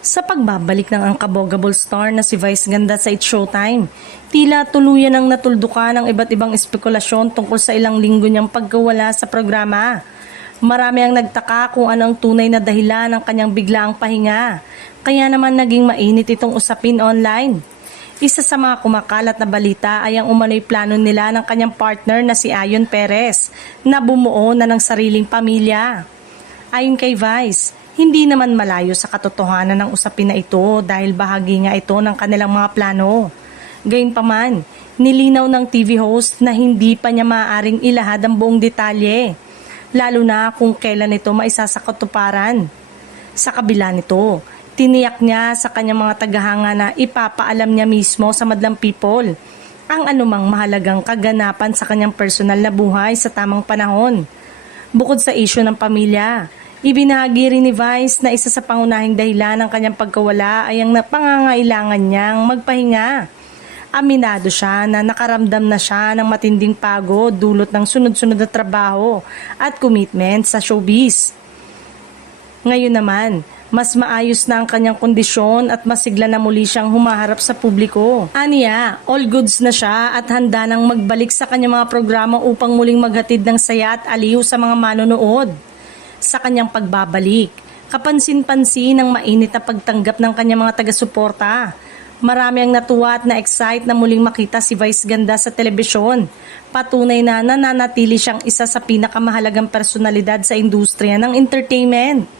Sa pagbabalik ng Unkaboggable star na si Vice Ganda sa It's Showtime, tila tuluyan ang natuldukan ng iba't ibang espekulasyon tungkol sa ilang linggo niyang pagkawala sa programa. Marami ang nagtaka kung ano ang tunay na dahilan ng kanyang biglaang pahinga, kaya naman naging mainit itong usapin online. Isa sa mga kumakalat na balita ay ang umano'y plano nila ng kanyang partner na si Ayon Perez na bumuo na ng sariling pamilya. Ayon kay Vice, hindi naman malayo sa katotohanan ng usapin na ito dahil bahagi nga ito ng kanilang mga plano. Gayunpaman, nilinaw ng TV host na hindi pa niya maaaring ilahad ang buong detalye, lalo na kung kailan ito maisasakatuparan. Sa kabila nito, tiniyak niya sa kanyang mga tagahanga na ipapaalam niya mismo sa madlang people ang anumang mahalagang kaganapan sa kanyang personal na buhay sa tamang panahon. Bukod sa isyu ng pamilya, ibinahagi rin ni Vice na isa sa pangunahing dahilan ng kanyang pagkawala ay ang pangangailangan niyang magpahinga. Aminado siya na nakaramdam na siya ng matinding pagod dulot ng sunod-sunod na trabaho at commitment sa showbiz. Ngayon naman, mas maayos na ang kanyang kondisyon at masigla na muli siyang humaharap sa publiko. Aniya, all goods na siya at handa nang magbalik sa kanyang mga programa upang muling maghatid ng saya at aliw sa mga manonood. Sa kanyang pagbabalik, kapansin-pansin ang mainit na pagtanggap ng kanyang mga taga-suporta. Marami ang natuwa at na-excite na muling makita si Vice Ganda sa telebisyon. Patunay na nananatili siyang isa sa pinakamahalagang personalidad sa industriya ng entertainment.